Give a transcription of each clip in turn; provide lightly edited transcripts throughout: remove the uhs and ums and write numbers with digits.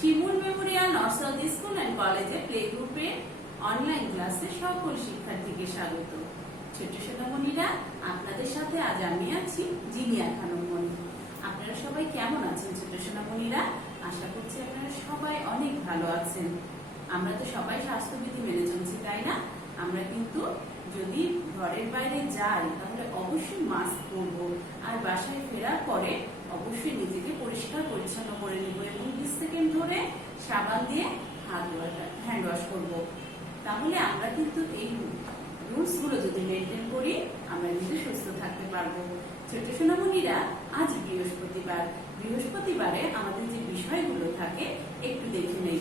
Shimul Memorial north south school and কলেজে play গ্রুপে online ক্লাসে সকল শিক্ষার্থীকে স্বাগত। ছোট সোনামণিরা, আপনাদের সাথে আজ আমি আছি জিনিয়া খানম মনি। আপনারা সবাই কেমন আছেন ছোট সোনামণিরা? আশা করছি আপনারা সবাই অনেক ভালো আছেন। আমরা তো সবাই স্বাস্থ্যবিধি মেনে চলছি, তাই না? আমরা কিন্তু যদি ঘরের বাইরে যাই তাহলে অবশ্যই মাস্ক পরবো, আর বাসায় ফেরার পরে অবশ্যই নিজেকে পরিষ্কার পরিচ্ছন্ন করে নিব এবং 20 সেকেন্ড ধরে সাবান দিয়ে হ্যান্ড ওয়াশ করবো। তাহলে আমরা কিন্তু এই রুলস গুলো যদি মেনটেন করি আমরা কিন্তু সুস্থ থাকতে পারবো। ছোট সোনামণিরা, আজ বৃহস্পতিবারে আমাদের যে বিষয়গুলো থাকে একটু দেখে নেই।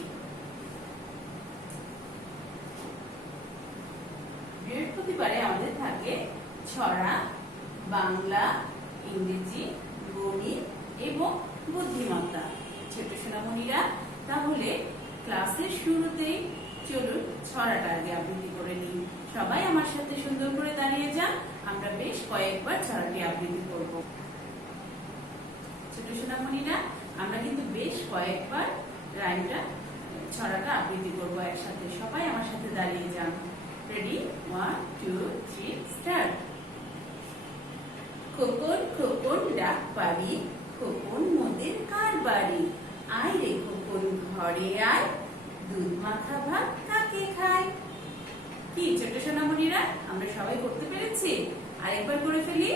বৃহস্পতিবারে আমাদের থাকে ছড়া, বাংলা, ইংরেজি, গণিত এবং বুদ্ধিমত্তা। ছোট সোনামণিরা, তাহলে ক্লাসের শুরুতেই চলুন ছড়াটা আগে আবৃত্তি করে নিই। সবাই আমার সাথে সুন্দর করে দাঁড়িয়ে যান, আমরা বেশ কয়েকবার ছড়াটি আবৃত্তি করব। ছোট সোনামণিরা, আমরা কিন্তু বেশ কয়েকবার ছড়াটা আবৃত্তি করব একসাথে। সবাই আমার সাথে দাঁড়িয়ে যান। রেডি? 1 2 3 স্টার্ট। খোকন খোকন ডাক পারি, খোকন মোদের কার বাড়ি? আয় রে খোকন ঘরে আয়, দুধ মাখা ভাত কাকে খায়? কি ছোট সোনামণিরা, আমরা সবাই করতে পেরেছি? আরেকবার করে ফেলি।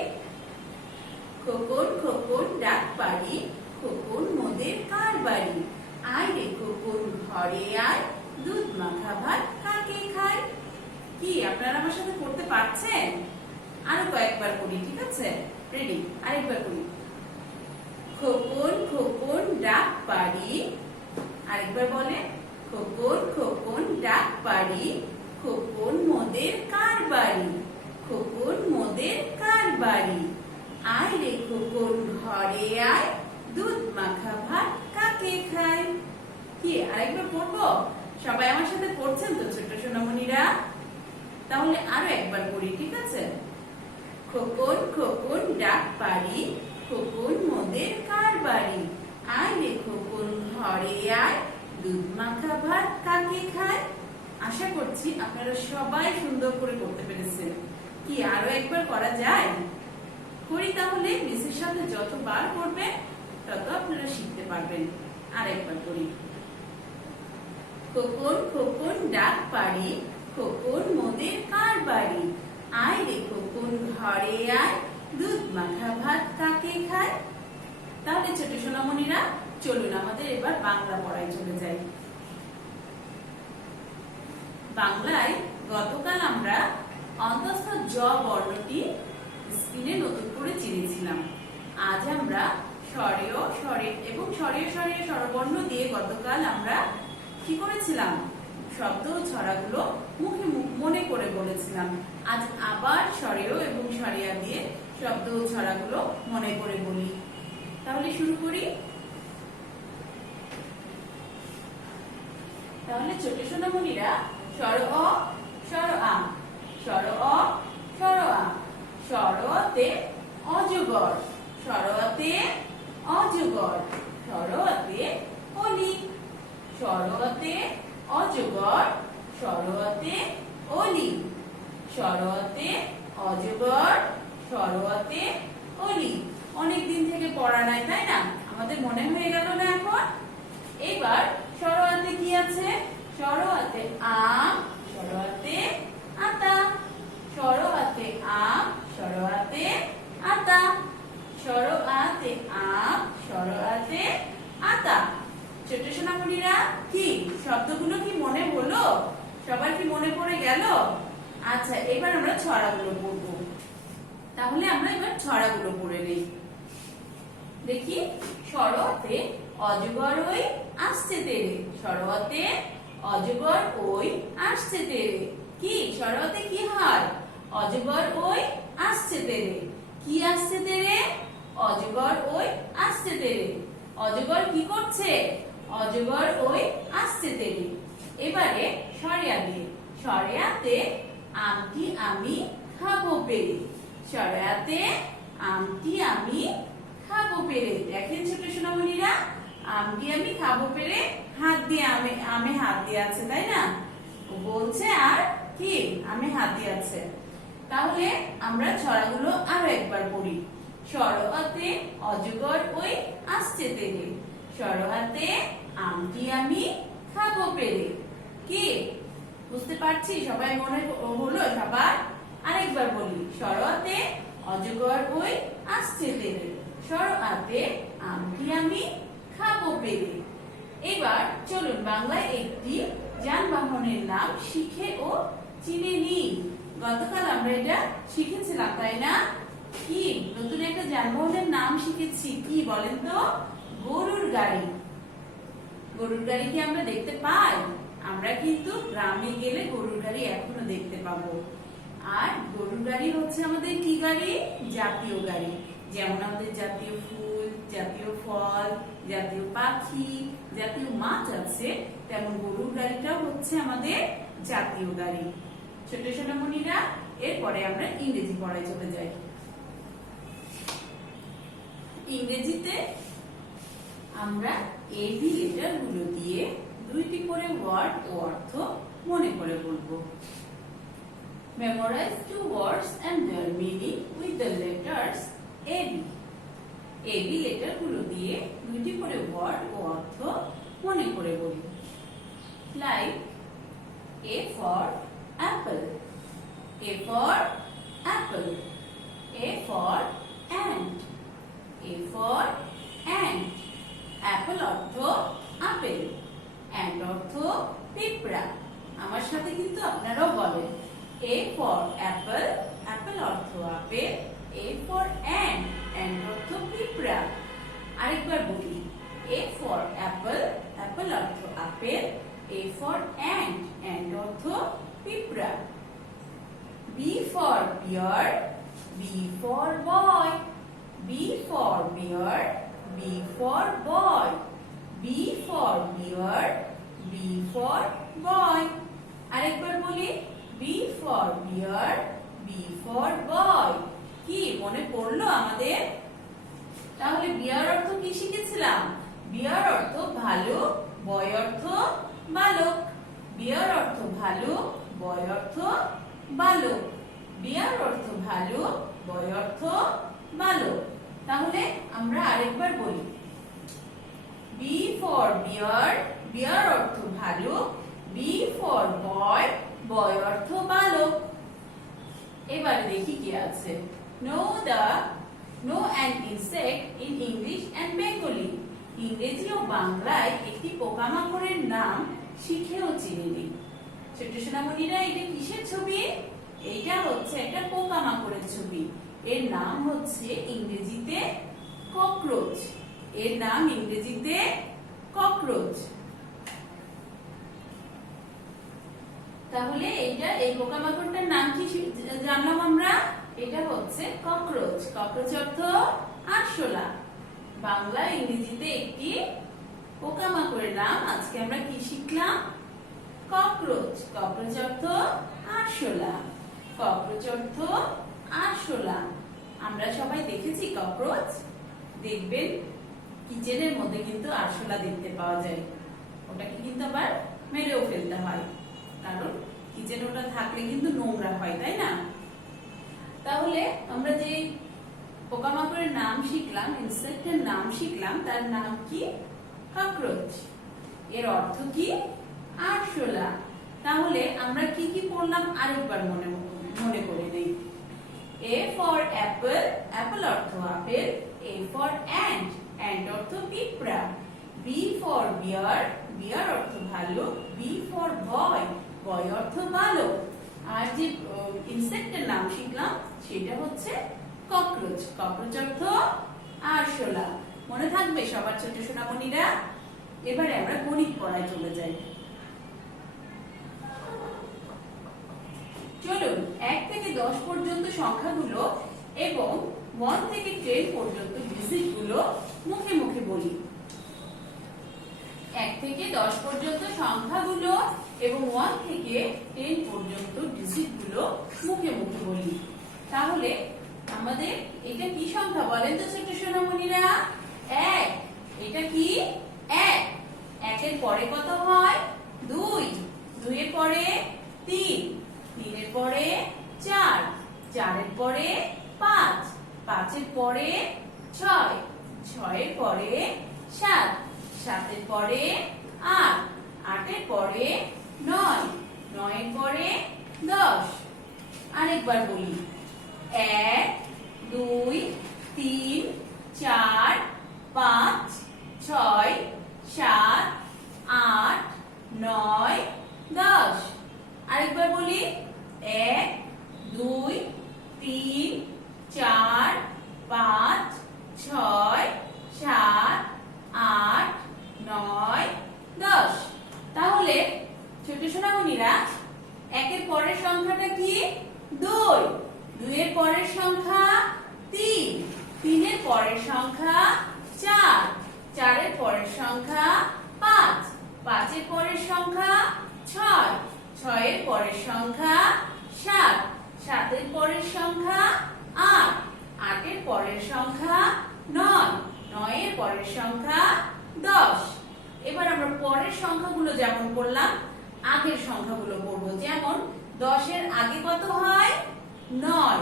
খোকন খোকন ডাক পারি, খোকন মোদের কার বাড়ি? আয় রে খোকন ঘরে আয়, দুধ মাখা ভাত কাকে খায়? কি আপনারা আমার সাথে করতে পারছেন? আরো কয়েকবার করি, ঠিক আছে? রেডি? আরেকবার করি। খোকন খোকন ডাক পারি, আরেকবার বলে। খোকন খোকন ডাক পারি, খোকন মোদের কার বাড়ি? খোকন মোদের কার বাড়ি? আয় রে খোকন ঘরে আয়, দুধ মাখা ভাত কাকে খায়? কি আরেকবার পড়বো? সবাই আমার সাথে পড়ছেন তো ছোট সোনামণিরা? তাহলে আরো একবার করি, ঠিক আছে? খোকন খোকন ডাক পারি, খোকন মোদের কার বাড়ি? আয় রে খোকন ঘরে আয়, দুধ মাখা ভাত কাকে খায়? আশা করছি আপনারা সবাই সুন্দর করে করতে পেরেছেন। কি আরো একবার করা যায়? করি তাহলে। মিসের সাথে যতবার করবেন তত আপনারা শিখতে পারবেন। আর একবার করি। খোকন খোকন ডাক পারি, খোকন মোদের কার বাড়ি? আয় রে খোকন ঘরে আয়, দুধ মাখা ভাত কাকে খায়? তাহলে ছোট সোনামণিরা, চলুন আমাদের এবার বাংলা পড়ায় চলে যাই। বাংলায় গতকাল আমরা অন্তঃস্থ জ বর্ণটি স্ক্রিনে নতুন করে চিনেছিলাম। আজ আমরা স্বরেয় স্বরের এবং স্বরেয় স্বরের স্বরবর্ণ দিয়ে গতকাল আমরা কি করেছিলাম? শব্দ ও ছড়াগুলো মুখে মনে করে বলেছিলাম। আজ আবার স্বরেয় এবং স্বরিয়া দিয়ে শব্দ ও ছড়াগুলো মনে করে বলি। তাহলে শুরু করি। তাহলে ছোট সোনামণিরা, স্বর অ, স্বর আ, স্বর অ, স্বর আ, স্বর তে অজগর, স্বর তে অজগর, স্বর তে অলি, স্বর তে অজগর, স্বর তে অলি, স্বর তে অজগর, স্বর তে অলি। অনেকদিন থেকে পড়া নাই, তাই না? আমাদের মনে হয়ে গেল না এখন? এবার স্বরতে কি আছে? স্বরতে আম, স্বরতে আতা, স্বরতে আম, স্বরতে আতা, স্বরতে আম, স্বরতে আতা। ছোট সোনামণিরা, কি শব্দগুলো কি মনে হলো? সবার কি মনে পড়ে গেল? আচ্ছা, এবার আমরা ছড়াগুলো পড়বো। তাহলে আমরা এবার ছড়াগুলো পড়ে নেই। দেখি। স্বরতে অজগর ওই আসছে তেরে, স্বরতে অজগর ওই আসছে তেরে। কি স্বরতে কি হয়? অজগর ওই আসছে তেরে। কি আসছে তেরে? অজগর ওই আসছে তেরে। অজগর কি করছে? অজগর ওই আসছে তেরে। এবারে স্বরিয়া দিয়ে। স্বরিয়াতে আমটি আমি খাবো পেরে, স্বরিয়াতে আমটি আমি খাবো পেরে। দেখেন ছোট সোনামণিরা, আমটি আমি খাবো পেরে হাত দিয়ে আমে হাত দিয়ে আছে, তাই না? ও বলছে আর কি আমে হাত দিয়ে আছে। তাহলে আমরা ছড়াগুলো আরো একবার পড়ি। সরোয়াতে অজগর ওই আসছে তেরে, সরোয়াতে আমটি আমি খাবো পেরে। কি বুঝতে পারছি? সবাই মনে হলো সবার? আরেকবার বলি, সরোয়াতে অজগর ওই আসছে তেরে, সরোয়াতে আমটি আমি খাবো পেরে। এবার চলুন বাংলায় একটি যানবাহনের নাম শিখে ও চিনে নিই। গতকাল আমরা এটা শিখেছিলাম, তাই না? কি নতুন একটা যানবাহনের নাম শিখেছি, কি বলেন তো? গরুর গাড়ি। গরুর গাড়ি কি আমরা দেখতে পাই? আমরা কিন্তু গ্রামে গেলে গরুর গাড়ি এখনো দেখতে পাবো। আর গরুর গাড়ি হচ্ছে আমাদের কি গাড়ি? জাতীয় গাড়ি। যেমন আমাদের জাতীয় ফুল, জাতীয় ফল, জাতীয় পাখি, জাতীয় মাছ আছে, তেমন গরুর গাড়িটাও হচ্ছে আমাদের জাতীয় গাড়ি। ছোট সোনামণিরা, এরপরে আমরা ইংরেজি পড়ায় চলে যাই। ইংরেজিতে আমরা এবি লেটার গুলো দিয়ে দুইটি করে ওয়ার্ড ও অর্থ মনে করে বলবো। Memorize two words and their meaning with the letters AB. AB letter গুলো দিয়ে দুইটি করে ওয়ার্ড ও অর্থ মনে করে বলি। Like A for apple, A for apple, A for ant, A for ant. Apple অর্থ আপেল, ant অর্থ পিঁপড়া। আমার সাথে কিন্তু আপনারাও বলেন। A for apple, apple অর্থ apple, A for ant, ant অর্থ পিঁপড়া। আরেকবার বলি, A for apple, apple অর্থ apple, A for ant, ant অর্থ পিঁপড়া। B for bear, B for boy, B for bear, B for boy, B for bear, B for boy. আরেকবার বলি, B for bear, B for boy. কি মনে পড়লো আমাদের? তাহলে বিয়ার অর্থ কি শিখেছিলাম? বিয়ার অর্থ ভালো, বয় অর্থ বালক। বিয়ার অর্থ ভালো, বয় অর্থ বালক। বিয়ার অর্থ ভালো, বয় অর্থ বালক। তাহলে আমরা আরেকবার বলি, বি ফর বিয়ার, বিয়ার অর্থ ভালো, বি ফর বয়, বয় অর্থ বালক। এবারে দেখি কি আছে। Know an insect in English and Bengali. ইংরেজি ও বাংলায় একটি পোকামাকড়ের নাম শিখে ও চিনে নিই। ছোট সোনামণিরা, এটা কিসের ছবি? এইটা হচ্ছে একটা পোকামাকড়ের ছবি। এর নাম হচ্ছে ইংরেজিতে ককরোচ। এর নাম ইংরেজিতে ককরোচ। তাহলে এই পোকামাকড়টার নাম কি জানলাম আমরা? এটা হচ্ছে ককরোচ। ককরোচ অর্থ আরশোলা। বাংলা ইংরেজিতে একটি পোকামাকড়ের নাম আজকে আমরা কি শিখলাম? ককরোচ। ককরোচ অর্থ আরশোলা। ককরোচ অর্থ আরশোলা। আমরা সবাই দেখেছি ককরোচ। দেখবেন কিচেনের মধ্যে কিন্তু আরশোলা দেখতে পাওয়া যায়। ওটাকে কিন্তু আবার মেরেও ফেলতে হয়, কারণ কিচেনে ওটা থাকলে কিন্তু নোংরা হয়, তাই না? তাহলে আমরা যে পোকামাকড়ের নাম শিখলাম, ইনসেক্টের নাম শিখলাম, তার নাম কি? ককরোচ। এর অর্থ কি? আরশোলা। তাহলে আমরা কি কি পড়লাম আরেকবার মনে করে নেই। A for apple, apple অর্থ apple, A for ant, ant অর্থ পিঁপড়া, B for bear, bear অর্থ ভালো, B for boy, boy অর্থ বালক। আর যে ইনসেক্টের নাম শিখলাম সেটা হচ্ছে ককরোচ। ককরোচ অর্থ আরশোলা। মনে থাকবে সবার ছোট সোনামণিরা? এবারে আমরা গণিত পড়ায় চলে যাই। চলুন 1 থেকে 10 পর্যন্ত সংখ্যাগুলো এবং 1 থেকে 10 পর্যন্ত ডিজিটগুলো মুখে মুখে বলি। 1 থেকে 10 পর্যন্ত সংখ্যাগুলো এবং 1 থেকে 10 পর্যন্ত ডিজিটগুলো মুখে মুখে বলি। তাহলে আমাদের এটা কি সংখ্যা বলেন তো ছোট সোনামণিরা? 1। এটা কি? এর পরে কত হয়? 2, 2 এর পরে 3, 3 এর পরে 4, 4 এর পরে 5, 5 এর পরে 6, 6 এর পরে 7, 7 এর পরে 8, 8 এর পরে 9, 9 এর পরে 10। আরেকবার বলি, 1, 2, 3, 4, 5, 6, 7, 8, 9, 10। আরেকবার বলি, 1, 2, 3, 4, 5, 6, 7, 8, 9, 10। তাহলে ছোট সোনামণিরা, 1 এর পরের সংখ্যাটা কি? 2, 2 এর পরের সংখ্যা 3, 3 এর পরের সংখ্যা 4, 4 এর পরের সংখ্যা 5, 5 এর পরের সংখ্যা 6, 6 এর পরের সংখ্যা 7, 7 এর পরের সংখ্যা 8, 8 এর পরের সংখ্যা 9, 9 এর পরের সংখ্যা 10। এবার আমরা পরের সংখ্যাগুলো যেমন করলাম আগের সংখ্যাগুলো করব। যেমন 10 এর আগে কত হয়? 9,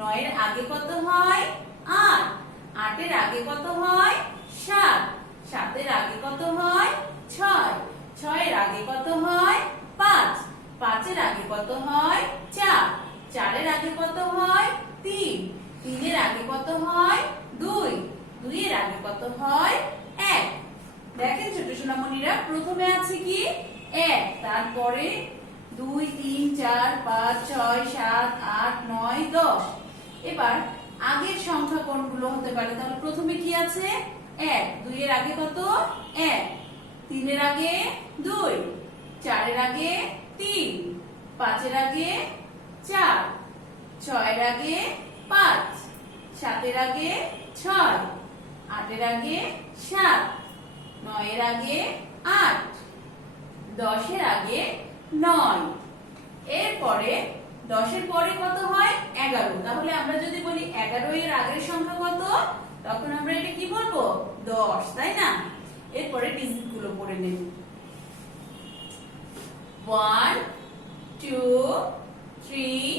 9 এর আগে কত হয়? 8, 8 এর আগে কত হয়? 7, 7 এর আগে কত হয়? 6, 6 এর আগে কত হয়? 5, 5 এর আগে কত হয়? 4, 4 এর আগে কত হয়? 3, 3 এর আগে কত হয়? 2, 2 এর আগে কত হয়? 1। দেখেন ছোট সোনামণিরা, প্রথমে আছে কি? 1, তারপরে 2, 3, 4, 5, 6, 7, 8, 9, 10। এবার আগের সংখ্যা কোনগুলো হতে পারে? তাহলে প্রথমে কি আছে? 1, 2 এর আগে কত? 1, 3 এর আগে 2, 4 এর আগে 3, 5 এর আগে 4, 6 এর আগে 5, 7 এর আগে 6, 8 এর আগে 7, 9 এর আগে 8, 10 এর আগে 9। এরপরে 10 এর পরে কত হয়? 11। তাহলে আমরা যদি বলি 11 এর আগের সংখ্যা কত, তখন আমরা এটা কি বলবো? 10, তাই না? এরপরে ডিজিট গুলো পড়ে নেব। 1, 2, 3,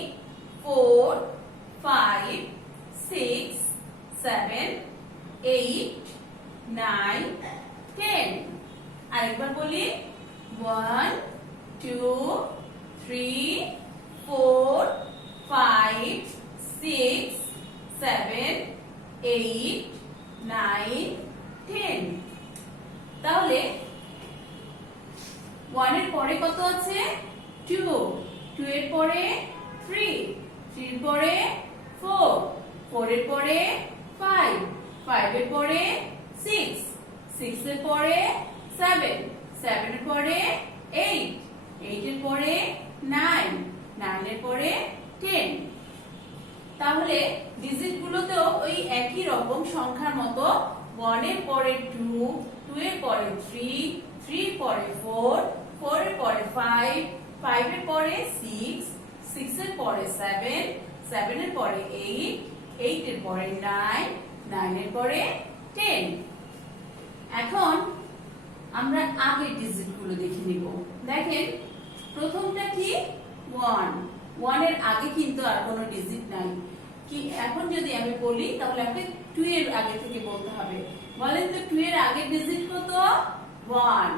4, 5, 6, 7, 8, 9, 10। আরেকবার বলি, 1, 2, 3, 4, 5, 6, 7, 8, 9, 10। তাহলে 1 এর পরে কত আছে? 2, 2 এর পরে 3, 3 এর পরে 4, 4 এর পরে 5, 5 এর পরে 6, 6 এর পরে 7, 7 এর পরে 8, 8 এর পরে 9, 9 এর পরে 10। তাহলে ডিজিট গুলোতেও ওই একই রকম সংখ্যার মতো 1 এর পরে 2, 2 এর পরে 3, 3 এর পরে 4, 4 এর পরে 5, 5 এর পরে 6, 6 এর পরে 7, 7 এর পরে 8, 8 এর পরে 9, 9 এর পরে 10। এখন আমরা আগের ডিজিট গুলো দেখে নিব। দেখেন প্রথমটা কি? 1, 1 এর আগে কিন্তু আর কোনো ডিজিট নাই। কি এখন যদি আমি বলি তাহলে আপনি 2 এর আগে থেকে বলতে হবে। বলেন তো 2 এর আগের ডিজিট কত? 1,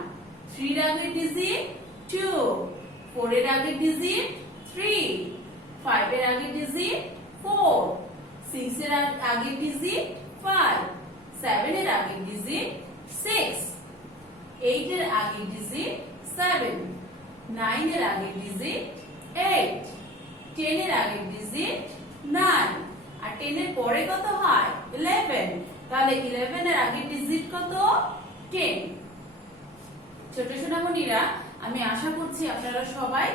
3 এর আগের ডিজিট 2, 4 এর আগের ডিজিট 3, 5 এর আগের ডিজিট 4, 6 এর আগের ডিজিট 5, 7 এর আগের ডিজিট 6, 8 এর আগের ডিজিট 7, 9 এর আগের ডিজিট 8, 10 এর আগের ডিজিট 9, আর 10 এর পরে কত হয়? 11। তাহলে 11 এর আগের ডিজিট কত? 10। ছোট সোনামণিরা, আমি আশা করছি আপনারা সবাই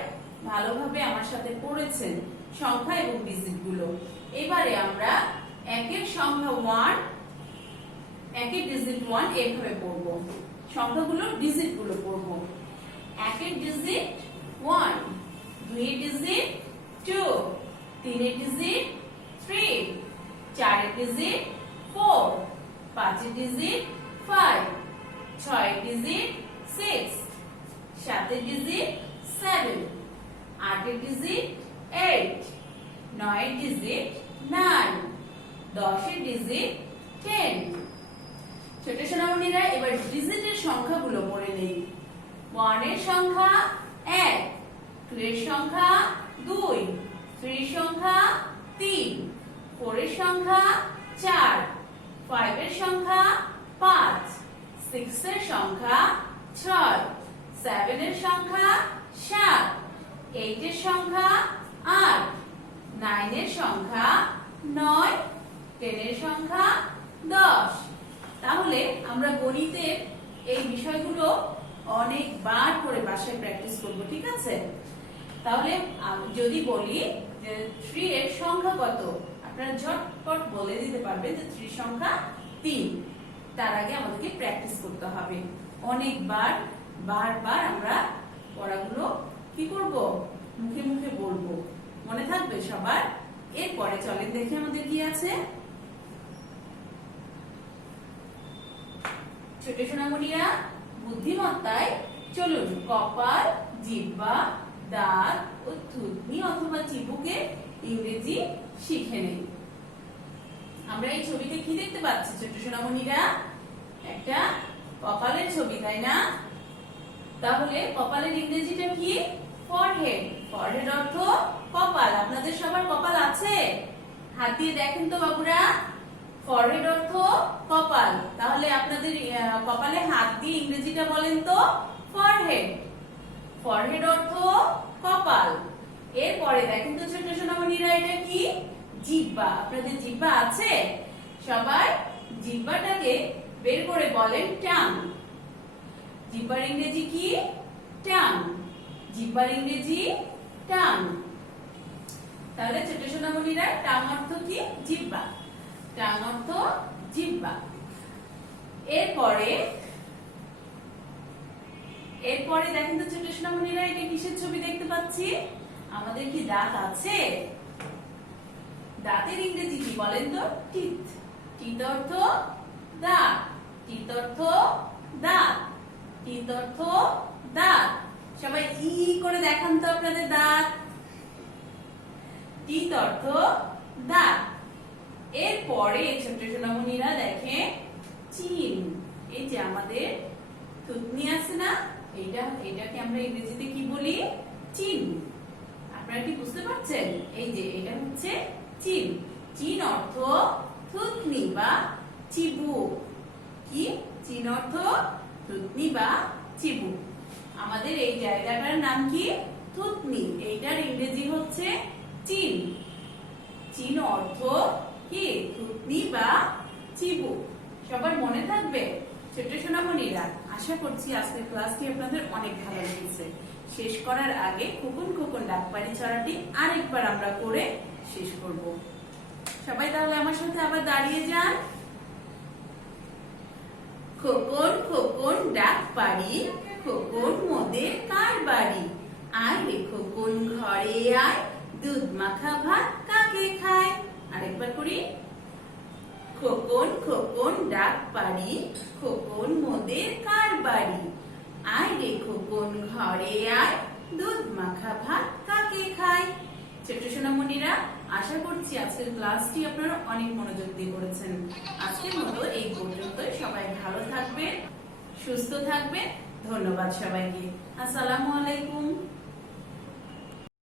ভালোভাবে আমার সাথে পড়েছেন সংখ্যা এবং ডিজিট গুলো। এবারে আমরা একের সংখ্যা 1, একের ডিজিট 1 এইভাবে পড়বো। সংখ্যাগুলোর ডিজিট গুলো পড়বো। একের ডিজিট 1, 2 এর ডিজিট 2, 3 এর ডিজিট 3, 4 এর ডিজিট 4, 5 এর ডিজিট 5, 6 এর digit 6, 7 digit 7, 8 digit 8, 9 digit 9, 10 digit 10। ছোট সোনামণিরা এবার ডিজিটের সংখ্যাগুলো পড়ে নেই। 1 এর সংখ্যা 1, 2 এর সংখ্যা 2, 3 এর সংখ্যা 3, 4 এর সংখ্যা 4, 5 এর সংখ্যা 5, 6 এর সংখ্যা 6, 7 এর সংখ্যা 7, 8 এর সংখ্যা 8, 9 এর সংখ্যা 9, 10 এর সংখ্যা 10। তাহলে আমরা গণিতের এই বিষয়গুলো অনেকবার করে বাসায় প্র্যাকটিস করব, ঠিক আছে? তাহলে যদি বলি যে 3 এর সংখ্যা কত, আপনারা ঝটপট বলে দিতে পারবেন যে 3 সংখ্যা 3। তার আগে আমাদেরকে প্র্যাকটিস করতে হবে অনেকবার, বারবার আমরা পড়াগুলো কি করব, মুখে মুখে বলবো। মনে থাকবে সবার? এরপরে চলেন দেখি আমাদের কি আছে। ছোট সোনামণিরা বুদ্ধিমত্তায় চলুন কপাল, জিহ্বা, দাঁত ও থুতনি অথবা চিবুকে ইংরেজি শিখে নেই। আমরা এই ছবিতে কি দেখতে পাচ্ছি ছোট সোনামণিরা? একটা কপালের ছবি, তাই না? তাহলে কপালের ইংরেজিটা কি? ফরহেড। ফরহেড অর্থ কপাল। আপনাদের সবার কপাল আছে? হাত দিয়ে দেখেন তো বাবুরা। ফরহেড অর্থ কপাল। তাহলে আপনাদের কপালে হাত দিয়ে ইংরেজিটা বলেন তো। ফরহেড। ফরহেড অর্থ কপাল। এরপরে দেখেন তো ছোট সোনামণিরা, এটা কি? জিহ্বা। আপনাদের জিহ্বা আছে? সবাই জিহ্বাটাকে বের করে বলেন টাং। জিহ্বার ইংরেজি কি? টাং। জিহ্বার ইংরেজি টাং। তাহলে ছোট সোনামণিরা, টাং অর্থ কি? জিহ্বা। টাং অর্থ জিহ্বা। এরপরে দেখেন তো ছোট সোনামণিরা, এটা কিসের ছবি দেখতে পাচ্ছি? আমাদের কি দাঁত আছে? দাঁতের ইংরেজি কি বলেন তো? টিথ। টিথ অর্থ দাঁত। টিথ অর্থ দাঁত। টিথ অর্থ দাঁত। সবাই ই করে দেখান তো আপনাদের দাঁত। টিথ অর্থ দাঁত। এরপরে ছোট সোনামণিরা দেখেন চিন। এই যে আমাদের থুতনি আছে না, এটাকে আমরা ইংরেজিতে কি বলি? চিন। আপনারা কি বুঝতে পারছেন? এই যে এটা হচ্ছে চিন। চিন অর্থ থুতনি বা চিবুক। কি? চিন অর্থ থুতনি বা চিবুক। আমাদের এই জায়গাটার নাম কি? থুতনি। এইটার ইংরেজি হচ্ছে চিন। চিন অর্থ কি? থুতনি বা চিবুক। সবার মনে থাকবে ছোট সোনামণিরা? আশা করছি আজকের ক্লাসটি আপনাদের অনেক ভালো লেগেছে। শেষ করার আগে খোকন খোকন ডাকপাড়ি ছড়াটি আরেকবার আমরা করে শেষ করব। সবাই তাহলে আমার সাথে আবার দাঁড়িয়ে যান। খোকন খোকন ডাকপাড়ি, খোকন মোদের কার বাড়ি? আয় রে খোকন ঘরে আয়, দুধ মাখা ভাত কাকে খায়? আরেকবার করি। খোকন খোকন ডাকপাড়ি, খোকন মোদের কার বাড়ি? আয় রে খোকন ঘরে আয়, দুধ মাখা ভাত কাকে খায়? ছোট সোনামণিরা, আশা করছি আজকের ক্লাসটি আপনারা অনেক মনোযোগ দিয়ে করেছেন। আজকের মতো এই পর্যন্তই। সবাই ভালো থাকবেন, সুস্থ থাকবেন। ধন্যবাদ সবাইকে। আসসালামু আলাইকুম।